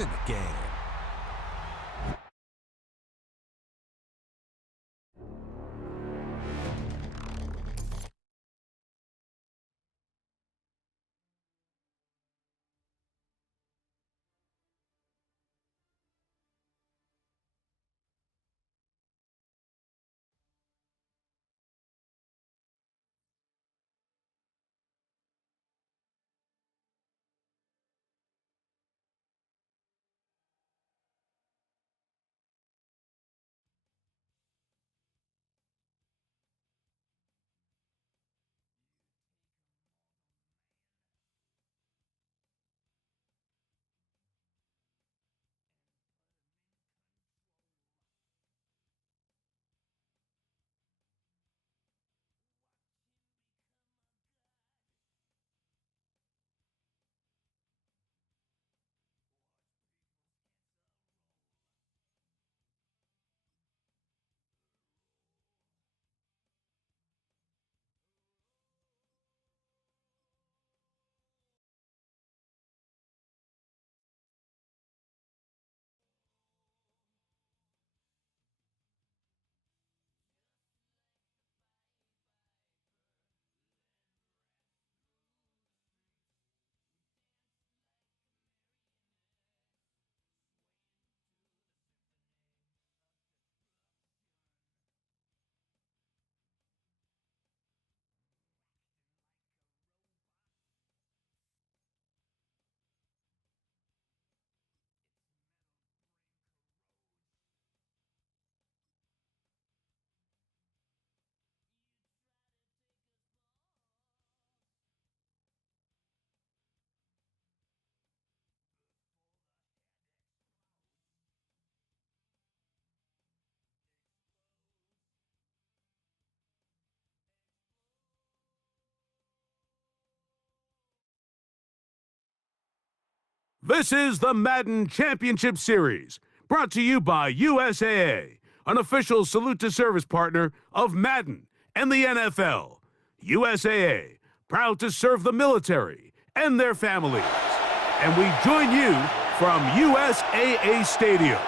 in the game. This is the Madden Championship Series, brought to you by USAA, an official salute-to-service partner of Madden and the NFL. USAA, proud to serve the military and their families. And we join you from USAA Stadium.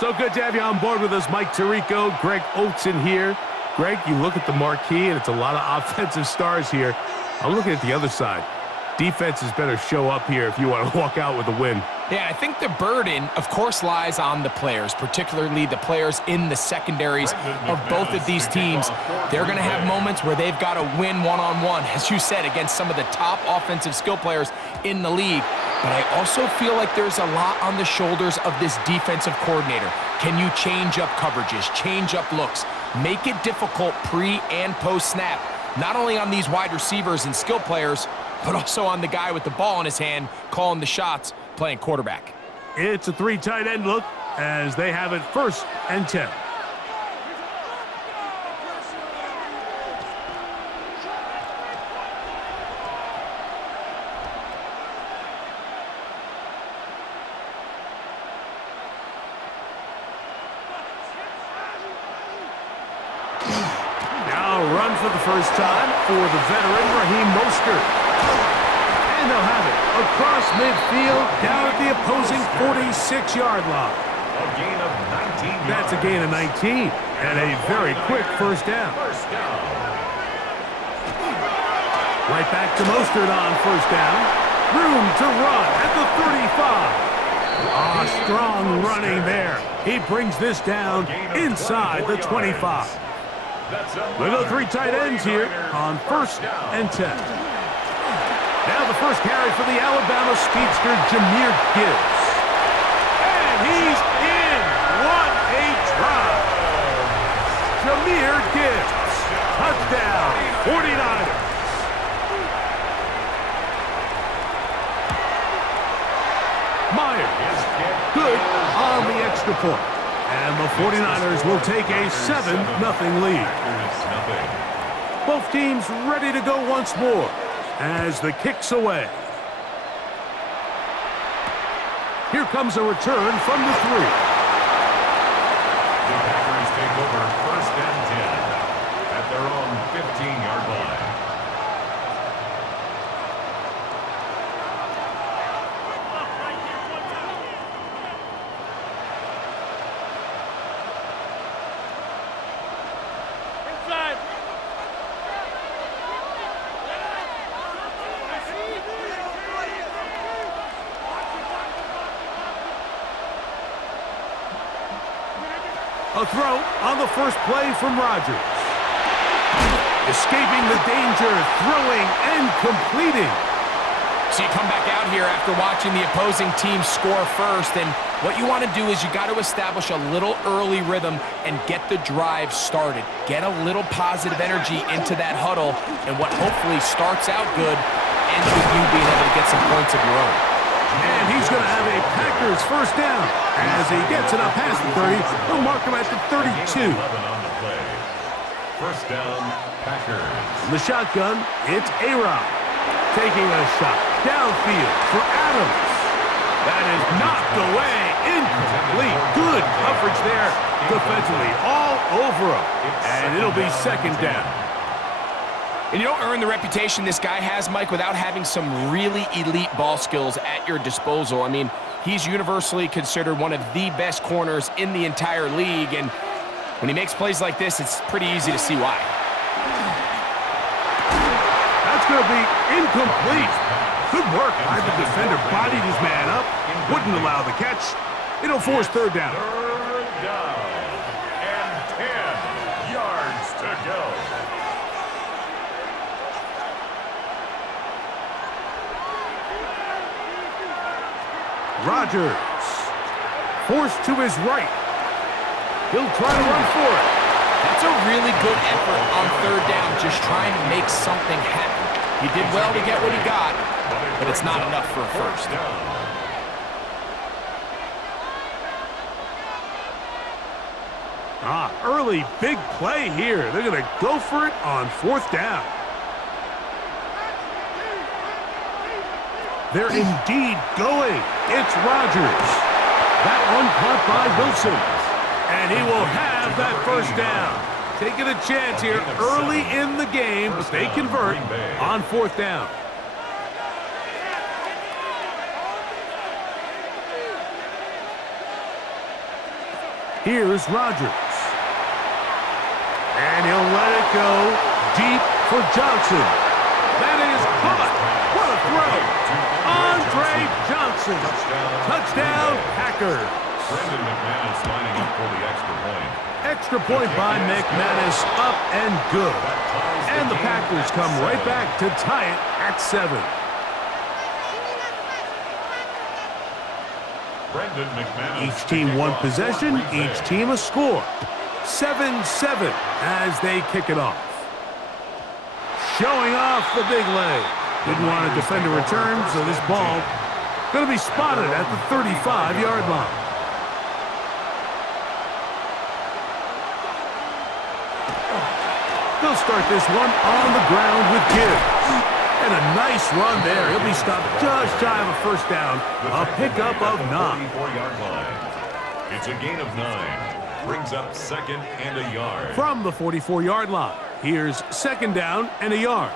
So good to have you on board with us, Mike Tirico, Greg Oates here. Greg, you look at the marquee, and it's a lot of offensive stars here. I'm looking at the other side. Defenses better show up here if you want to walk out with a win. Yeah, I think the burden, of course, lies on the players, particularly the players in the secondaries of both of these teams. They're going to have moments where they've got to win one-on-one, as you said, against some of the top offensive skill players in the league. But I also feel like there's a lot on the shoulders of this defensive coordinator. Can you change up coverages, change up looks, make it difficult pre- and post-snap, not only on these wide receivers and skill players, but also on the guy with the ball in his hand, calling the shots, playing quarterback. It's a three tight end look as they have it 1st and 10. Now run for the first time for the veteran Raheem Mostert. And they'll have it across midfield down at the opposing 46-yard line. A gain of 19 yards. That's a gain of 19 and a very quick first down. Right back to Mostert on first down. Room to run at the 35. Strong running there. He brings this down inside the 25. Little three tight ends here on 1st and 10. Now the first carry for the Alabama speedster, Jahmyr Gibbs. And he's in. What a drive. Jahmyr Gibbs. Touchdown, 49ers. Myers. Good on the extra point. And the 49ers will take a 7-0 lead. Both teams ready to go once more as the kick's away. Here comes a return from the 3. The Packers take over 1st and 10 at their own 15-yard line. A throw on the first play from Rodgers. Escaping the danger, throwing and completing. So you come back out here after watching the opposing team score first, and what you want to do is you got to establish a little early rhythm and get the drive started. Get a little positive energy into that huddle, and what hopefully starts out good ends with you being able to get some points of your own. And he's going to have a Packers first down. As he gets it up past the 30, he'll mark him at the 32. First down, Packers. In the shotgun, it's A-Rod. Taking a shot downfield for Adams. That is knocked away. Incomplete. Good coverage there defensively. All over him. And it'll be second down. And you don't earn the reputation this guy has, Mike, without having some really elite ball skills at your disposal. I mean, he's universally considered one of the best corners in the entire league, and when he makes plays like this, it's pretty easy to see why. That's going to be incomplete. Good work by the defender. Bodied his man up. Wouldn't allow the catch. It'll force third down. Third down. And 10 yards to go. Rodgers. Forced to his right. He'll try to run for it. That's a really good effort on third down, just trying to make something happen. He did well to get what he got, but it's not enough for a first. Early big play here. They're going to go for it on fourth down. They're indeed going. It's Rodgers. That one caught by Wilson. And he will have that first down. Taking a chance here early in the game, but they convert on fourth down. Here's Rodgers. And he'll let it go deep for Johnson. That is caught. What a throw. Andre Johnson. Touchdown, Packers. Brendan McManus lining up for the extra point. Extra point by McManus, up and good. And the Packers come right back to tie it at 7. Brendan McManus. Each team one possession, each team a score. 7-7 as they kick it off. Showing off the big leg. Didn't want to defend a return, so this ball going to be spotted at the 35-yard line. They'll start this one on the ground with Gibbs. And a nice run there. He'll be stopped just shy of a first down. A pickup of 9. It's a gain of 9. Brings up second and a yard. From the 44-yard line, here's second down and a yard.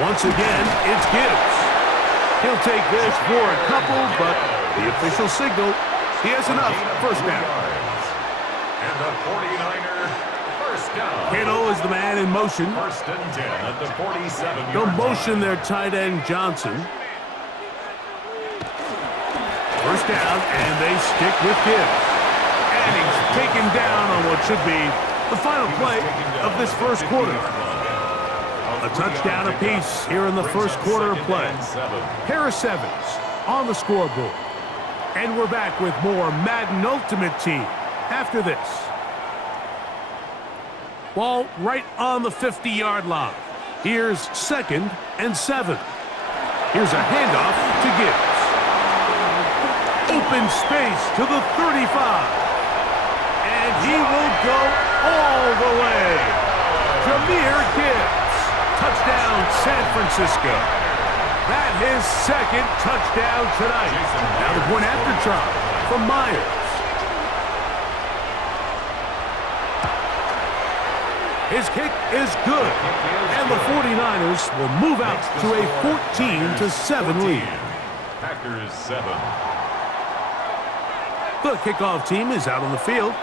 Once again, it's Gibbs. He'll take this for a couple, but the official signal, he has enough. First down. And the 49er first down. Kittle is the man in motion. First and 10 at the 47. They'll motion their tight end Johnson. First down, and they stick with Gibbs. And he's taken down on what should be the final play of this first quarter. A touchdown apiece here in the first quarter of play. Harris Evans on the scoreboard. And we're back with more Madden Ultimate Team after this. Ball right on the 50-yard line. Here's second and 7. Here's a handoff to Gibbs. Open space to the 35. And he will go all the way. Jahmyr Gibbs. Touchdown, San Francisco. That his second touchdown tonight. Now the point after try from Myers. His kick is good. And the 49ers will move out to a 14-7 lead. Packers 7. The kickoff team is out on the field,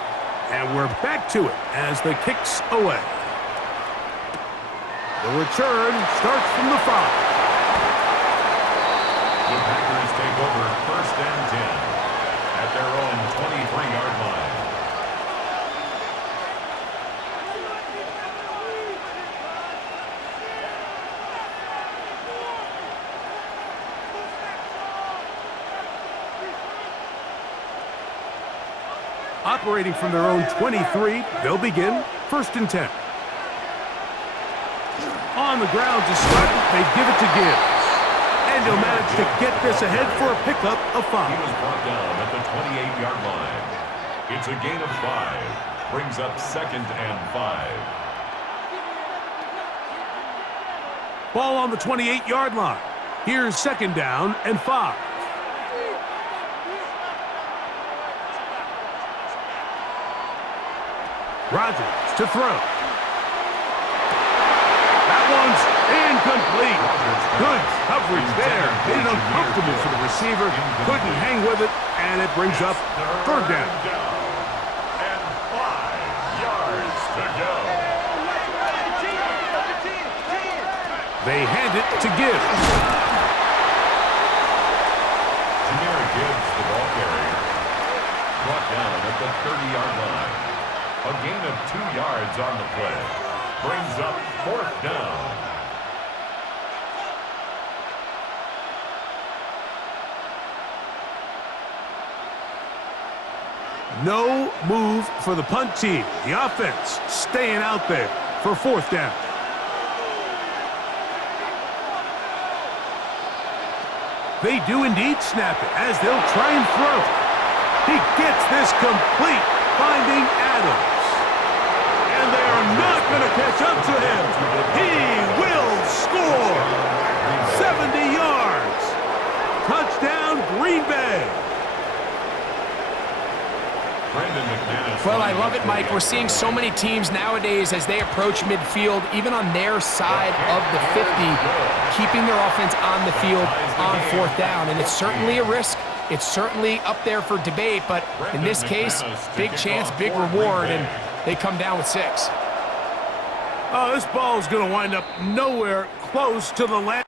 and we're back to it as the kick's away. The return starts from the 5. The Packers take over first and 10 at at their own 23-yard line. Operating from their own 23, they'll begin 1st and 10. On the ground to start, they give it to Gibbs. And he'll manage to get this ahead for a pickup of 5. He was brought down at the 28-yard line. It's a gain of 5. Brings up 2nd and 5. Ball on the 28-yard line. Here's 2nd down and 5. Rodgers to throw. That one's incomplete. Good coverage there. Made it uncomfortable for the receiver. Couldn't hang with it, and it brings up 3rd down. And 5 yards to go. They hand it to Gibbs. Jahmyr Gibbs, the ball carrier, brought down at the 30-yard line. A gain of 2 yards on the play. Brings up 4th down. No move for the punt team. The offense staying out there for 4th down. They do indeed snap it as they'll try and throw. He gets this complete, finding Adams. And they are not going to catch up to him. He will score. 70 yards. Touchdown, Green Bay. Well, I love it, Mike. We're seeing so many teams nowadays as they approach midfield, even on their side of the 50, keeping their offense on the field on 4th down. And it's certainly a risk. It's certainly up there for debate, but in this case, big chance, big reward, and they come down with 6. Oh, this ball is going to wind up nowhere close to the land.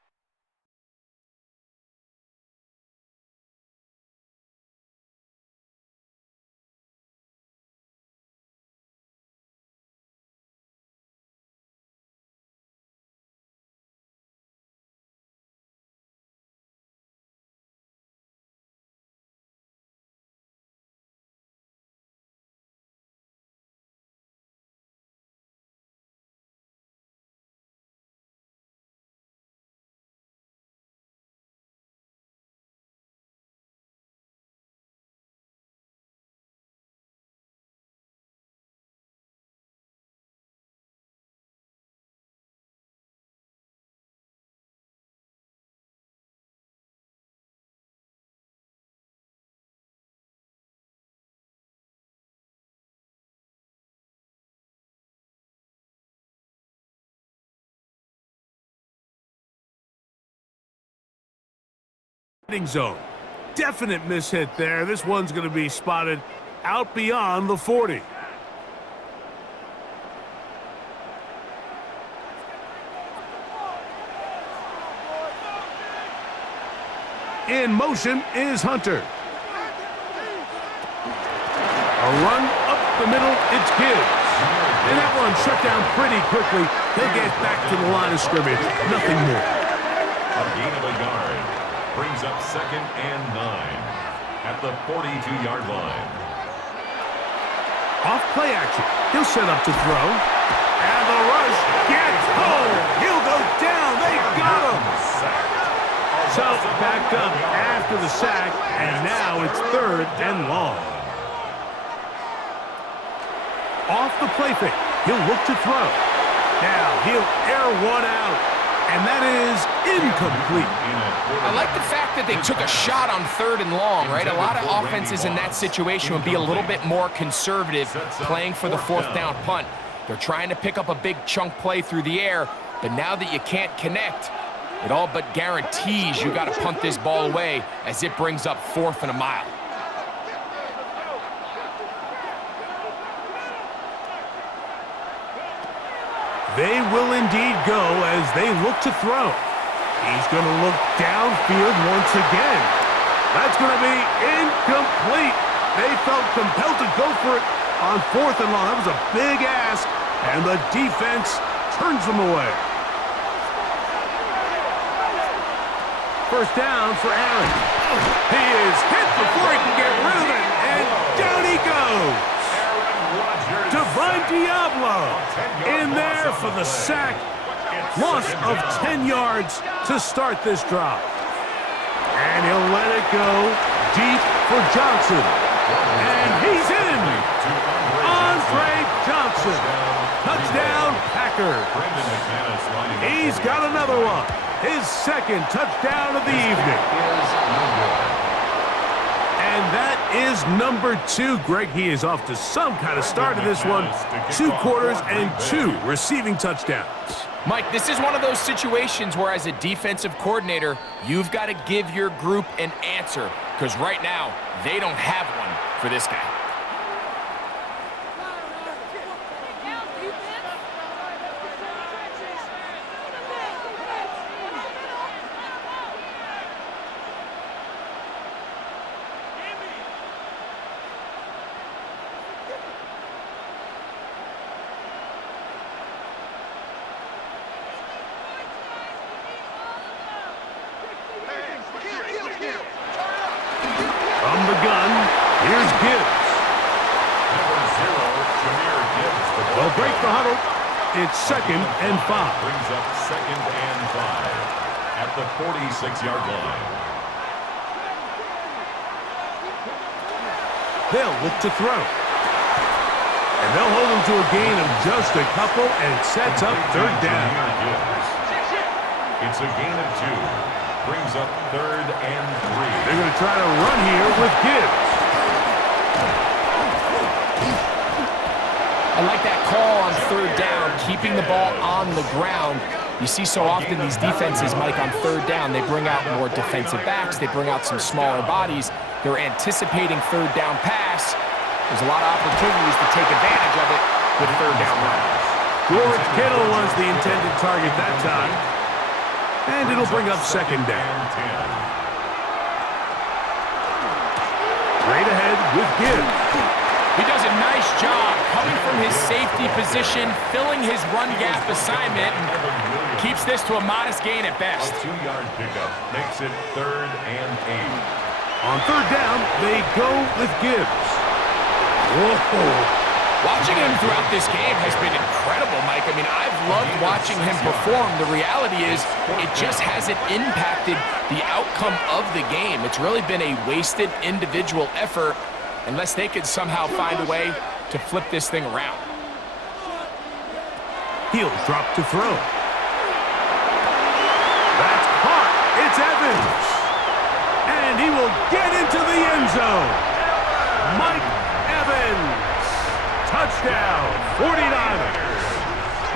Zone. Definite mishit there. This one's going to be spotted out beyond the 40. In motion is Hunter. A run up the middle, it's Gibbs. And that one shut down pretty quickly. He'll get back to the line of scrimmage. Nothing more. A gain of a yard. Brings up 2nd and 9 at the 42-yard line. Off play action. He'll set up to throw. And the rush gets home. He'll go down. They got him. So backed up after the sack, and now it's 3rd and long. Off the play fake. He'll look to throw. Now he'll air one out. And that is incomplete. I like the fact that they took a shot on 3rd and long, right? A lot of offenses in that situation would be a little bit more conservative playing for the 4th down punt. They're trying to pick up a big chunk play through the air, but now that you can't connect, it all but guarantees you got to punt this ball away as it brings up 4th and a mile. They will indeed go as they look to throw. He's going to look downfield once again. That's going to be incomplete. They felt compelled to go for it on 4th and long. That was a big ask, and the defense turns them away. First down for Aaron. He is hit before he can get rid of it, and down he goes. Divine Diablo in there for the sack. Loss of 10 yards to start this drive. And he'll let it go deep for Johnson. And he's in. Andre Johnson. Touchdown, Packers. He's got another one. His second touchdown of the evening. And that is number 2. Greg, he is off to some kind of start of this one. 2 quarters and 2 receiving touchdowns. Mike, this is one of those situations where as a defensive coordinator, you've got to give your group an answer, because right now, they don't have one for this guy. From the gun, here's Gibbs. They'll break the huddle. It's 2nd and 5. Brings up 2nd and 5 at the 46-yard line. They'll look to throw. And they'll hold him to a gain of just a couple, and it sets up 3rd down. It's a gain of 2. Brings up 3rd and 3. They're going to try to run here with Gibbs. I like that call on 3rd down, keeping the ball on the ground. You see so often these defenses, Mike, on 3rd down, they bring out more defensive backs. They bring out some smaller bodies. They're anticipating 3rd down pass. There's a lot of opportunities to take advantage of it with 3rd down runners. George Kittle was the intended target that time. And it'll bring up 2nd down. Straight ahead with Gibbs. He does a nice job coming from his safety position, filling his run gap assignment, and keeps this to a modest gain at best. A 2-yard pickup makes it 3rd and 8. On 3rd down, they go with Gibbs. Whoa. Watching him throughout this game has been incredible, Mike. I mean, I've loved watching him perform. The reality is it just hasn't impacted the outcome of the game. It's really been a wasted individual effort unless they could somehow find a way to flip this thing around. He'll drop to throw. That's caught. It's Evans. And he will get into the end zone. Mike Evans. Touchdown, 49ers.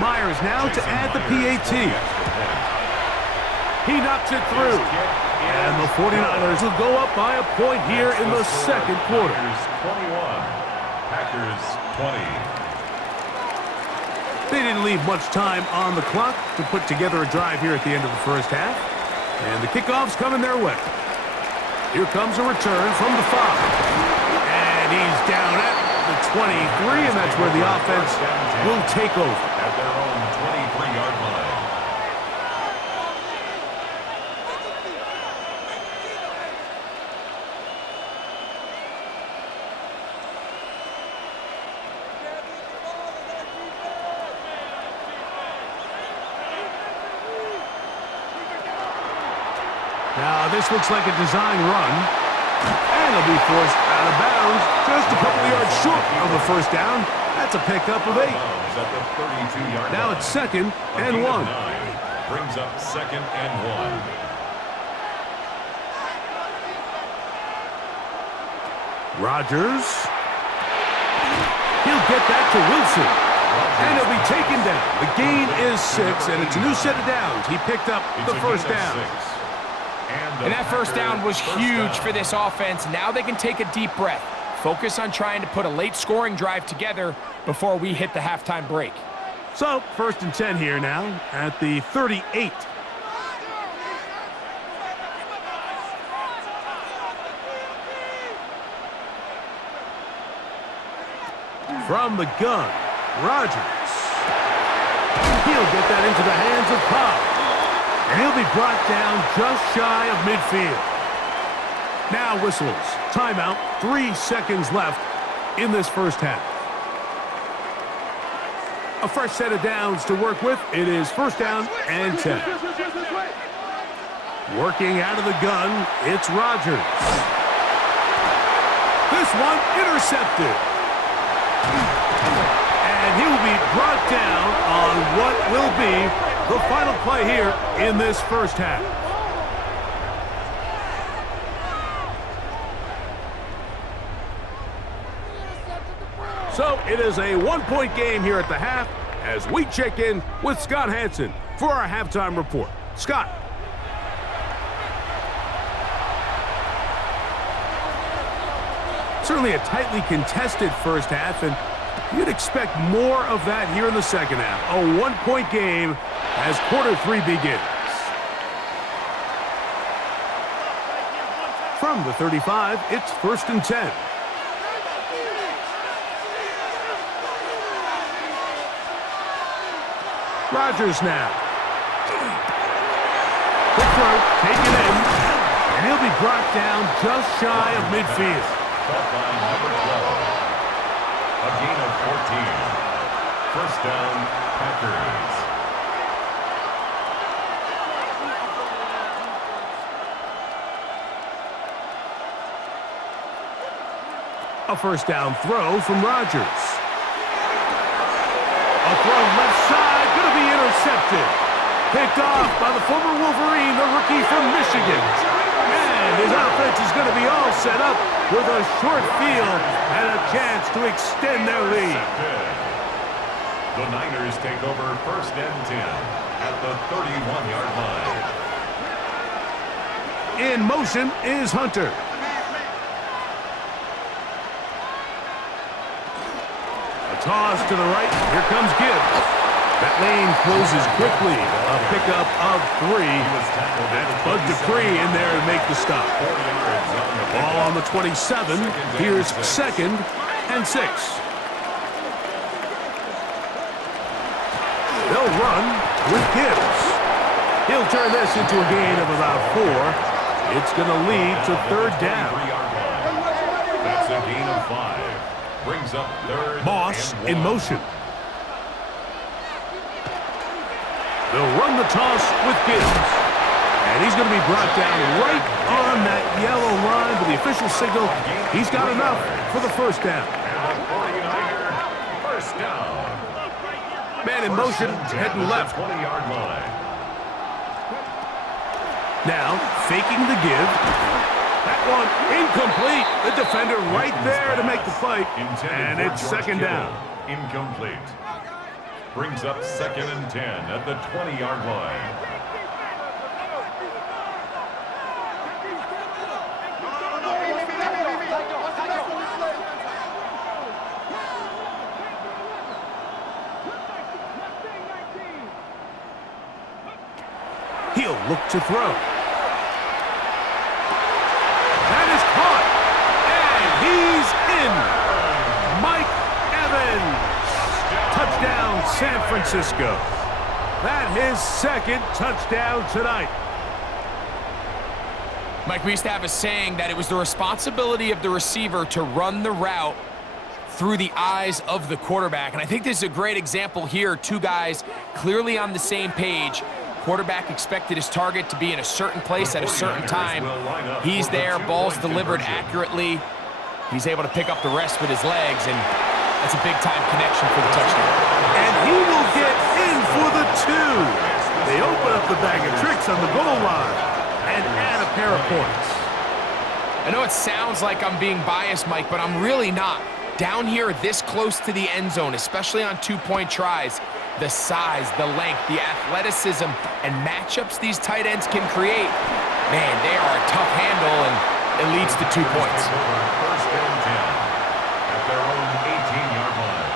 Myers now to add the PAT. He knocks it through. And the 49ers will go up by a point here in the 2nd quarter. Packers 20. They didn't leave much time on the clock to put together a drive here at the end of the 1st half. And the kickoff's coming their way. Here comes a return from the 5. And he's down at the 23, and that's where the offense will take over. At their own 23-yard line. Now, this looks like a design run. And he'll be forced out of bounds just a couple of yards short of the 1st down. That's a pickup of 8. Now it's 2nd and 1. Brings up 2nd and 1. Rodgers. He'll get that to Wilson. And he'll be taken down. The gain is 6, and it's a new set of downs. He picked up the 1st down. And that 1st down was huge for this offense. Now they can take a deep breath. Focus on trying to put a late scoring drive together before we hit the halftime break. So, 1st and 10 here now at the 38. From the gun, Rodgers. He'll get that into the hands of Cobb. And he'll be brought down just shy of midfield. Now whistles. Timeout. 3 seconds left in this first half. A fresh set of downs to work with. It is first down and 10. Working out of the gun, it's Rodgers. This one intercepted. And he will be brought down on what will be the final play here in this first half. So it is a one-point game here at the half as we check in with Scott Hansen for our halftime report. Scott. Certainly a tightly contested first half, and you'd expect more of that here in the second half. A one-point game as quarter 3 begins. From the 35, it's first and 10. Rodgers now. Quick throw, taken in, and he'll be brought down just shy of midfield. Caught by number 12. A gain of 14. First down, Packers. A first down throw from Rodgers. A throw left side, going to be intercepted. Picked off by the former Wolverine, the rookie from Michigan. And his offense is going to be all set up with a short field and a chance to extend their lead. The Niners take over first and 10 at the 31-yard line. In motion is Hunter. A toss to the right. Here comes Gibbs. That lane closes quickly. A pickup of 3. That's Bud Dupree in there to make the stop. Ball on the 27. Here's second and 6. They'll run with Gibbs. He'll turn this into a gain of about 4. It's going to lead to third down. That's a gain of 5. Brings up third. Moss in motion. They'll run the toss with Gibbs. And he's going to be brought down right on that yellow line with the official signal. He's got enough for the first down. And the 49er, first down. Man in motion, heading left. 20-yard line. Now, faking the give. That one incomplete. The defender right there to make the play. And it's second down. Incomplete. Brings up second and 10 at the 20-yard line. He'll look to throw. That is caught. And he's in. Mike Evans. Touchdown, San Francisco. That his second touchdown tonight. Mike, we used to have a saying that it was the responsibility of the receiver to run the route through the eyes of the quarterback. And I think this is a great example here. Two guys clearly on the same page. Quarterback expected his target to be in a certain place at a certain time. He's there, ball's delivered accurately. He's able to pick up the rest with his legs, and that's a big-time connection for the touchdown. And he will get in for the 2. They open up the bag of tricks on the goal line and add a pair of points. I know it sounds like I'm being biased, Mike, but I'm really not. Down here this close to the end zone, especially on two-point tries, the size, the length, the athleticism, and matchups these tight ends can create, man, they are a tough handle, and it leads to 2 points. First and 10 at their own 18-yard line.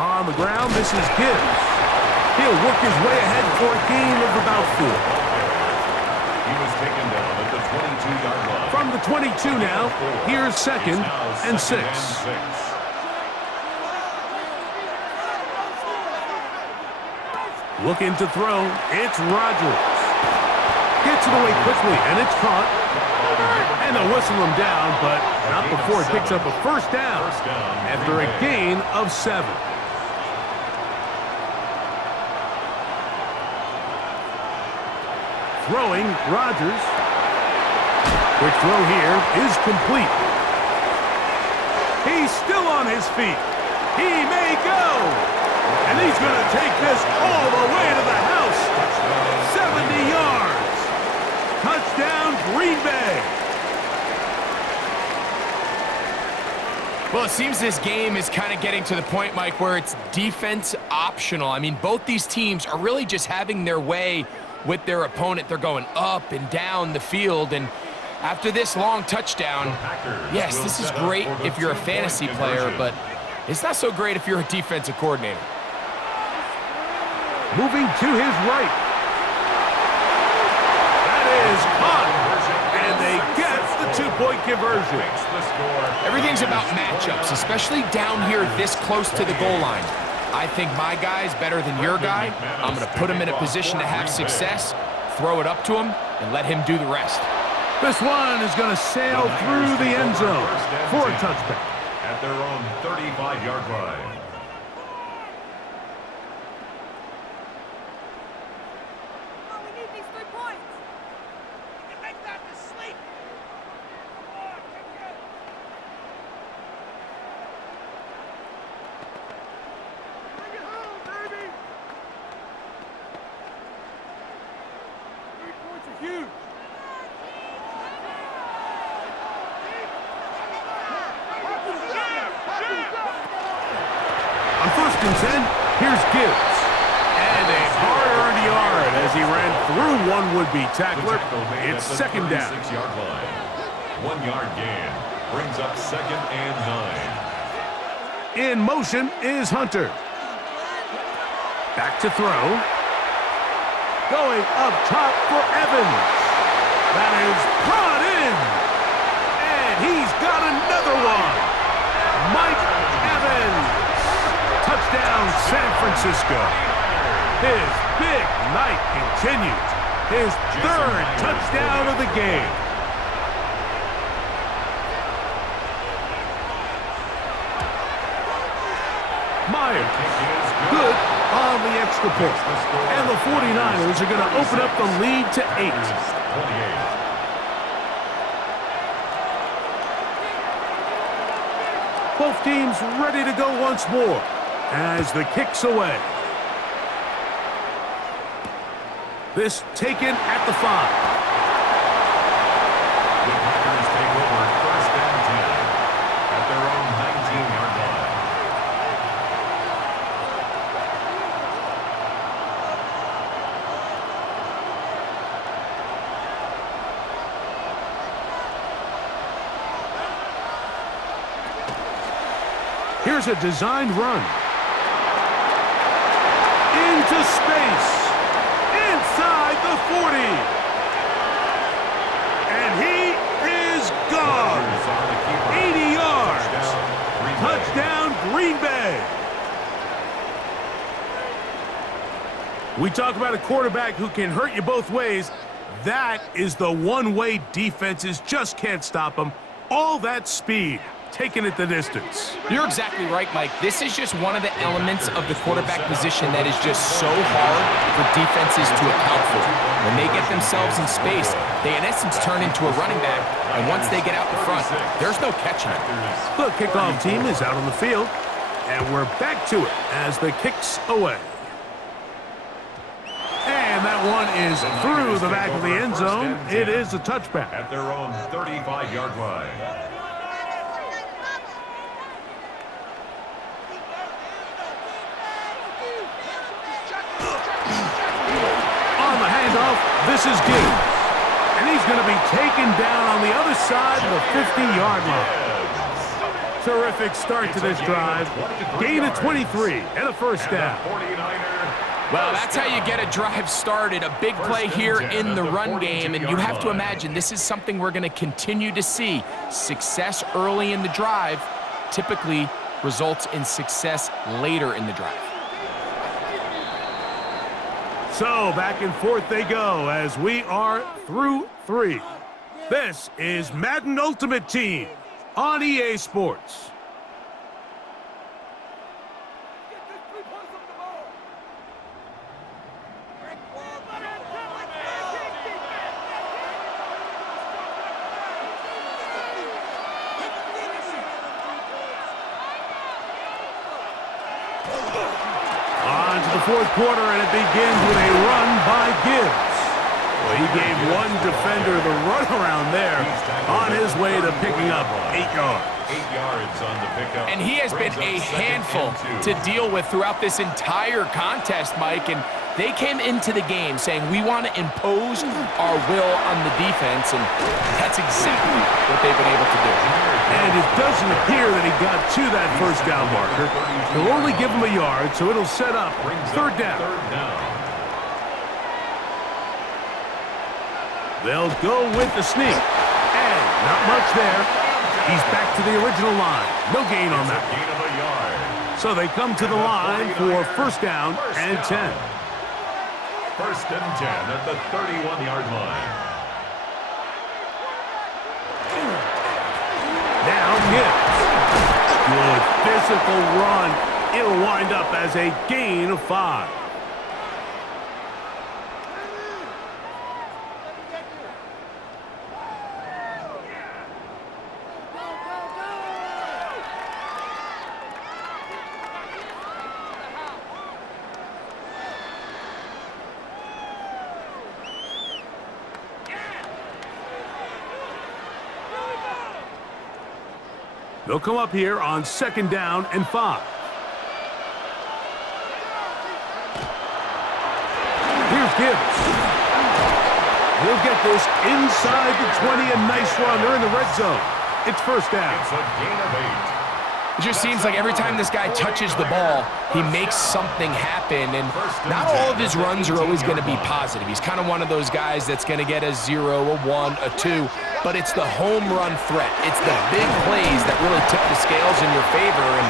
On the ground, this is Gibbs. He He'll work his way ahead for a gain of about 4. He was taken down at the 22-yard line. From the 22 now, here's second and 6. Looking to throw, it's Rodgers. Gets it away quickly, and it's caught. And they'll whistle him down, but not before it picks up a first down after a gain of 7. Throwing, Rodgers. Quick throw here is complete. He's still on his feet. He may go. And he's going to take this all the way to the house. 70 yards. Touchdown, Green Bay. Well, it seems this game is kind of getting to the point, Mike, where it's defense optional. I mean, both these teams are really just having their way with their opponent. They're going up and down the field, and after this long touchdown, yes, this is great if you're a fantasy player, but it's not so great if you're a defensive coordinator. Moving to his right. That is caught, and they get the 2-point conversion. Everything's about matchups, especially down here this close to the goal line. I think my guy's better than your guy. I'm going to put him in a position to have success, throw it up to him, and let him do the rest. This one is going to sail through the end zone for a touchback. At their own 35-yard line. On 1st and 10, here's Gibbs. And a hard-earned yard as he ran through one would-be tackler. It's 2nd down. 6-yard line. 1-yard gain brings up 2nd and 9. In motion is Hunter. Back to throw. Going up top for Evans. That is brought in. And he's got another one. Mike Evans. Touchdown, San Francisco. His big night continues. His 3rd touchdown of the game. Myers, good on the extra point. And the 49ers are going to open up the lead to 8. 28. Both teams ready to go once more as the kick's away. This taken at the 5. The Packers take over 1st and 10 at their own 19-yard line. Here's a designed run. Into space. Inside the 40. And he is gone. 80 yards. Touchdown, Green Bay. We talk about a quarterback who can hurt you both ways. That is the one-way defenses just can't stop him. All that speed. Taking it the distance. You're exactly right, Mike. This is just one of the elements of the quarterback position that is just so hard for defenses to account for. When they get themselves in space, they in essence turn into a running back, and once they get out in front, there's no catching it. The kickoff team is out on the field, and we're back to it as the kick's away. And that one is through the back of the end zone. It is a touchback. At their own 35-yard line. This is Gibbs, and he's going to be taken down on the other side of the 50-yard line. Terrific start to this drive. Gain of 23 and a first down. Well, that's how you get a drive started. A big play here in the run game, and you have to imagine this is something we're going to continue to see. Success early in the drive typically results in success later in the drive. So back and forth they go as we are through 3. This is Madden Ultimate Team on EA Sports. On to the fourth quarter, and it begins with a run by Gibbs. Well, he gave one defender the runaround there on his way to picking up 8 yards. 8 yards on the pickup. And he has been a handful to deal with throughout this entire contest, Mike. And they came into the game saying, we want to impose our will on the defense, and that's exactly what they've been able to do. And it doesn't appear that he got to that first down marker. They'll only give him a yard, so it'll set up third down. They'll go with the sneak. And not much there. He's back to the original line. No gain on that. So they come to the line for first down and 10. First and 10 at the 31-yard line. Now Gibbs. Good physical run. It'll wind up as a gain of 5. They'll come up here on second down and 5. Here's Gibbs. He'll get this inside the 20, a nice run. They're in the red zone. It's first down. It's a gain of 8. It just seems like every time this guy touches the ball, he makes something happen, and not all of his runs are always going to be positive. He's kind of one of those guys that's going to get a 0, a 1, a 2, but it's the home run threat. It's the big plays that really tip the scales in your favor, and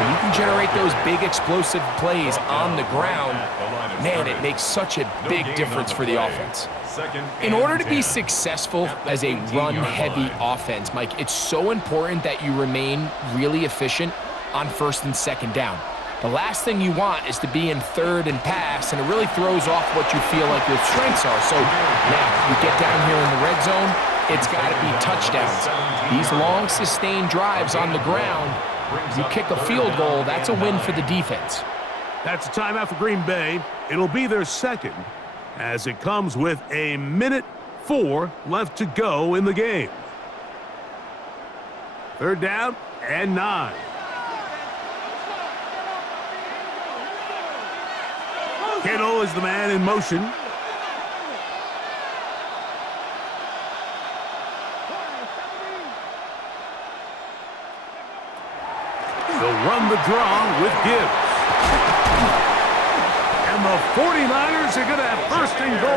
when you can generate those big explosive plays on the ground, man, it makes such a big difference for the offense. In order to be successful as a run-heavy offense, Mike, it's so important that you remain really efficient on first and second down. The last thing you want is to be in third and pass, and it really throws off what you feel like your strengths are. So now you get down here in the red zone, it's got to be touchdowns. These long, sustained drives on the ground, you kick a field goal, that's a win for the defense. That's a timeout for Green Bay. It'll be their second, as it comes with a minute 4 left to go in the game. Third down and 9. Kittle is the man in motion. They'll run the draw with Gibbs. And the 49ers are going to have first and goal